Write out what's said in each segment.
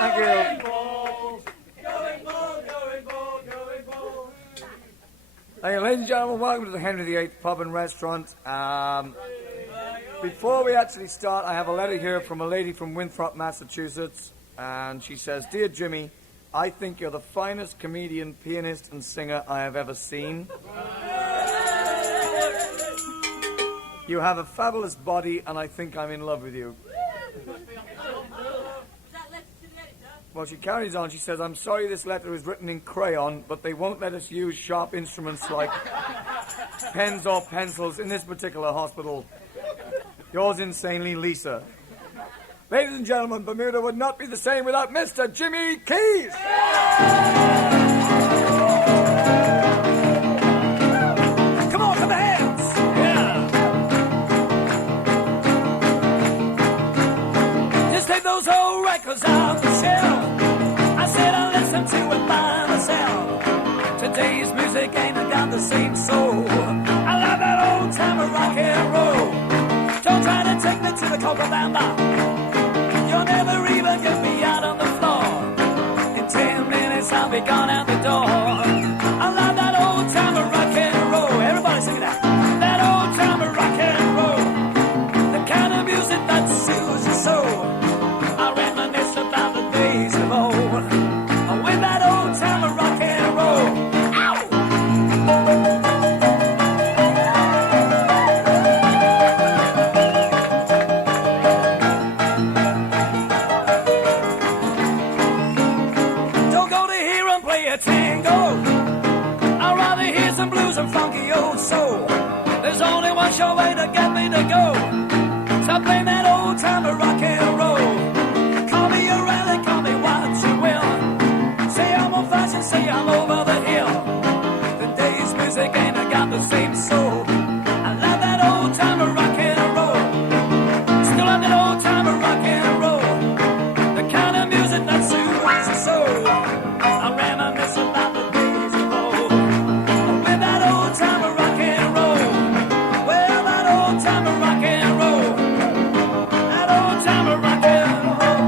Thank you. Hey, ladies and gentlemen, welcome to the Henry VIII Pub and Restaurant. Before we actually start, I have a letter here from a lady from Winthrop, Massachusetts, and she says, "Dear Jimmy, I think you're the finest comedian, pianist, and singer I have ever seen. You have a fabulous body, and I think I'm in love with you." Well, she carries on. She says, "I'm sorry this letter is written in crayon, but they won't let us use sharp instruments like pens or pencils in this particular hospital. Yours insanely, Lisa." Ladies and gentlemen, Bermuda would not be the same without Mr. Jimmy Keys. Come on, clap the hands. Yeah. Just take those old records off the shelf. I said I listened to it by myself. Today's music ain't got the same soul. I love that old time of rock and roll. Don't try to take me to the Copacabana. You'll never even get me out on the floor. In 10 minutes I'll be gone out the door. I love that old time of rock and roll. Everybody sing it out. That old time of rock and roll. The kind of music that soothes your soul. I reminisce about the days of old. With that old time of rock and roll. Ow! Don't go to hear 'em play a tango. I'd rather hear some blues and funky old soul. There's only one sure way to get me to go. So play that old time of rock and roll. Call me a rally, call me what you will. Say I'm on fashion, say I'm over the hill. Today's music ain't got the same soul. I love that old time of rock and roll. Still love that old time of rock and roll. The kind of music that soothes your soul. I reminisce about the days of old. With that old time of rock and roll. Well, that old time of rock and roll. That old time of rock and roll.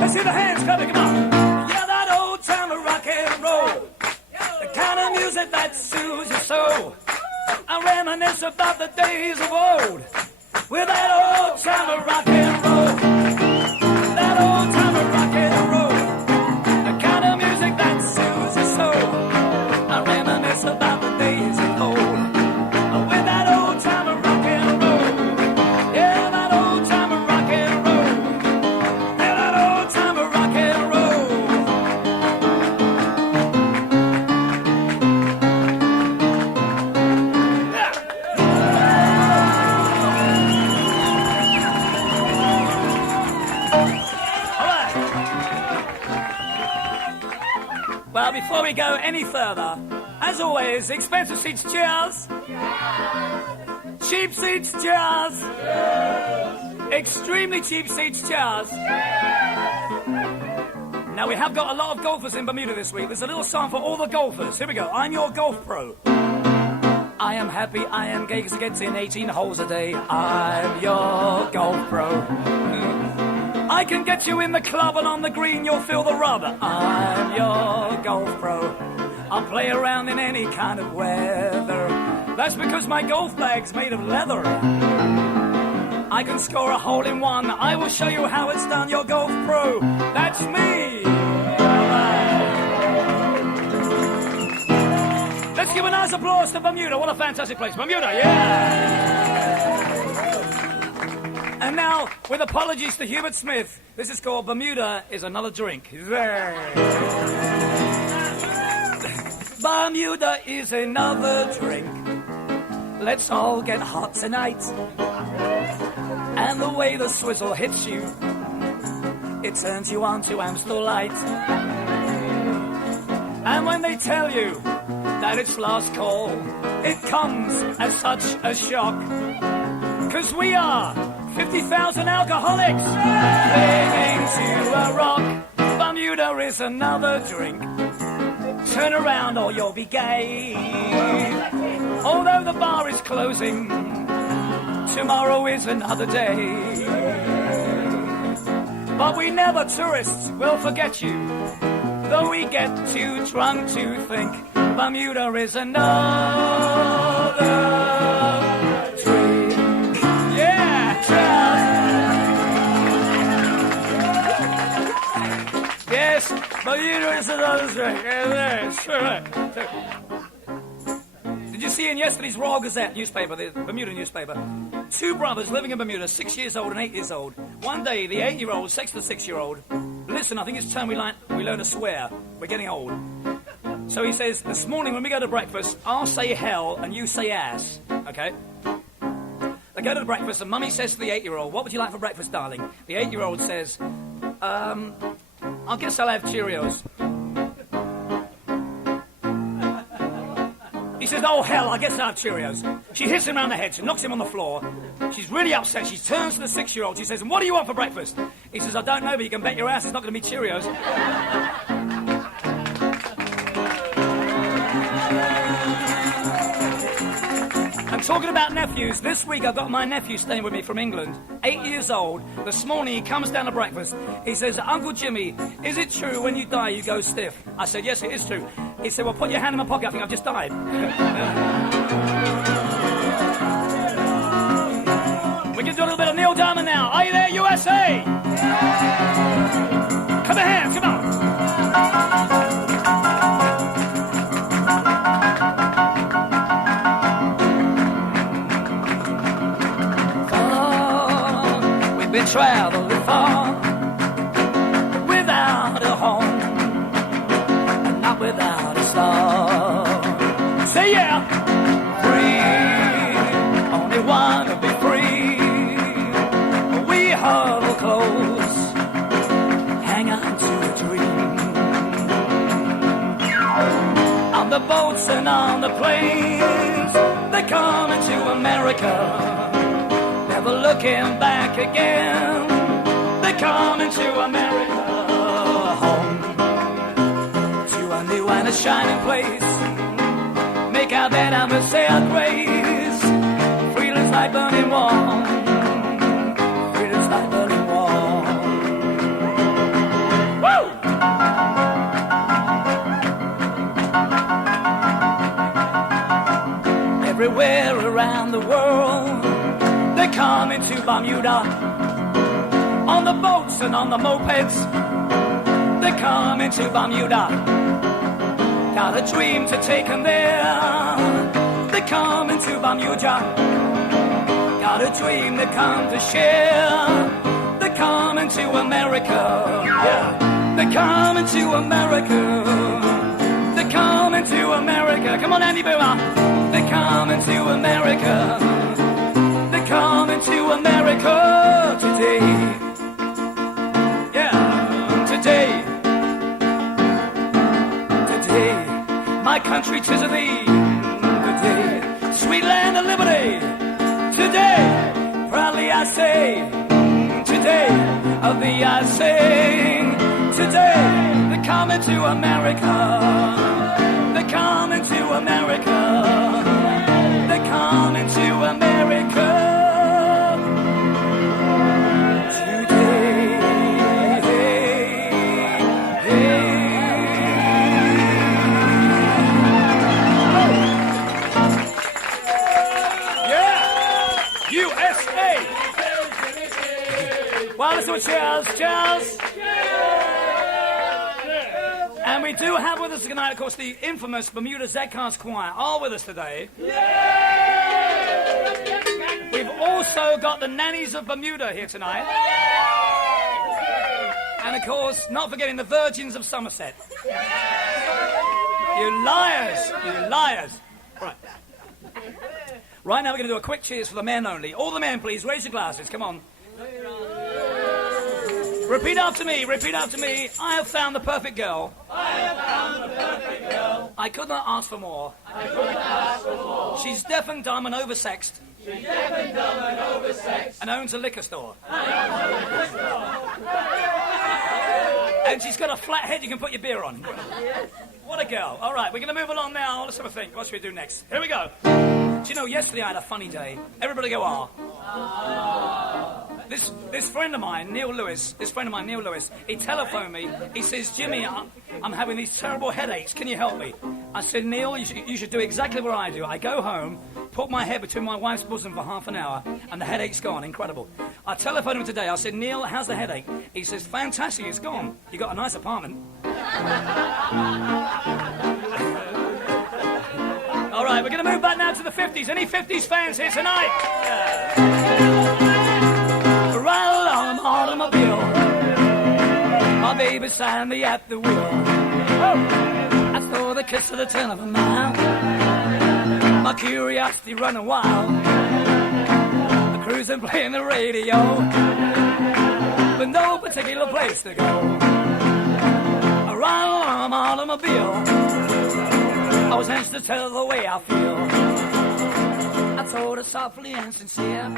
Let's see the hands coming, come on. Yeah, that old time of rock and roll. The kind of music that soothes your soul. I reminisce about the days of old. With that old time of rock and roll. That old time of rock and roll. The kind of music that soothes your soul. I reminisce about the days of old. With that old time of rock and roll. Yeah, that old time of rock and roll. Yeah, that old time of rock and roll. Yeah. All right. Well, before we go any further, as always, expensive seats, cheers. Cheap seats, cheers. Extremely cheap seats, cheers. Now, we have got a lot of golfers in Bermuda this week. There's a little song for all the golfers. Here we go. I'm your golf pro. I am happy, I am gay, 'cause I get in 18 holes a day. I'm your golf pro. I can get you in the club and on the green you'll feel the rub. I'm your golf pro. I'll play around in any kind of weather. That's because my golf bag's made of leather. I can score a hole in one. I will show you how it's done. Your golf pro. That's me. All right. Let's give a nice applause to Bermuda. What a fantastic place. Bermuda, yeah. And now, with apologies to Hubert Smith, this is called Bermuda is Another Drink. Bermuda is another drink. Let's all get hot tonight. And the way the swizzle hits you, it turns you on to Amstel Light. And when they tell you that it's last call, it comes as such a shock. 'Cause we are 50,000 alcoholics clinging to a rock. Bermuda is another drink. Turn around or you'll be gay. Although the bar is closing, tomorrow is another day. But we never, tourists, will forget you, though we get too drunk to think Bermuda is another dream. Yeah, cheers. Yes, Bermuda is another dream. Did you see in yesterday's Royal Gazette newspaper, the Bermuda newspaper, two brothers living in Bermuda, 6 years old and 8 years old. One day, the 8-year-old says to the 6-year-old, listen, I think it's time we learn to swear. We're getting old. So he says, this morning when we go to breakfast, I'll say hell and you say ass. Okay? They go to the breakfast and Mummy says to the 8-year-old, what would you like for breakfast, darling? The 8-year-old says, I guess I'll have Cheerios. He says, oh, hell, I guess I'll have Cheerios. She hits him around the head. She knocks him on the floor. She's really upset. She turns to the 6-year-old. She says, and what do you want for breakfast? He says, I don't know, but you can bet your ass it's not going to be Cheerios. I'm talking about nephews. This week I've got my nephew staying with me from England, 8 years old. This morning he comes down to breakfast. He says, Uncle Jimmy, is it true when you die you go stiff? I said, yes, it is true. He said, well, put your hand in my pocket. I think I've just died. We can do a little bit of Neil Diamond now. Are you there, USA? Come on, hands, come on. We've been traveling far without a home and not without a star. Say yeah. Free, only one to be free. We huddle close, hang on to a dream. On the boats and on the planes, they're coming to America. Never looking back again. They're coming to America, home to a new and a shining place. Make our bed and we'll say our grace. Freedom's like burning warm. Freedom's like burning warm. Woo! Everywhere around the world, they're coming to Bermuda. On the boats and on the mopeds, they're coming to Bermuda. Got a dream to take them there. They're coming to Bermuda. Got a dream they come to share. They're coming to America. Yeah. They're coming to America. They're coming to America. Come on, Andy Boomer. They're coming to America. Coming to America today. Yeah, today. Today, my country 'tis of thee. Today, sweet land of liberty. Today, proudly I say. Today, of thee I sing. Today, they're coming to America. They're coming to America. They're coming to America. Well, listen, cheers, cheers. And we do have with us tonight, of course, the infamous Bermuda Z-Cast Choir, all with us today. We've also got the Nannies of Bermuda here tonight. And, of course, not forgetting the Virgins of Somerset. You liars, you liars. Right. Right now we're going to do a quick cheers for the men only. All the men, please, raise your glasses, come on. Repeat after me, repeat after me. I have found the perfect girl. I have found the perfect girl. I could not ask for more. I could not ask for more. She's deaf and dumb and oversexed. She's deaf and dumb and oversexed. And owns a liquor store. And owns a liquor store. And she's got a flat head you can put your beer on. What a girl. All right, we're going to move along now. Let's have a think. What should we do next? Here we go. Do you know, yesterday I had a funny day. Everybody go, This friend of mine, Neil Lewis, he telephoned me. He says, Jimmy, I'm having these terrible headaches. Can you help me? I said, Neil, you should do exactly what I do. I go home, put my head between my wife's bosom for half an hour, and the headache's gone. Incredible. I telephoned him today. I said, Neil, how's the headache? He says, fantastic, it's gone. You got a nice apartment. All right, we're going to move back now to the 50s. Any 50s fans here tonight? Right along automobile, my baby signed me at the wheel. I saw the kiss of the turn of a mile, my curiosity running wild. The cruising playing the radio, with no particular place to go. Right along automobile, I was anxious to tell the way I feel. I told her softly and sincere,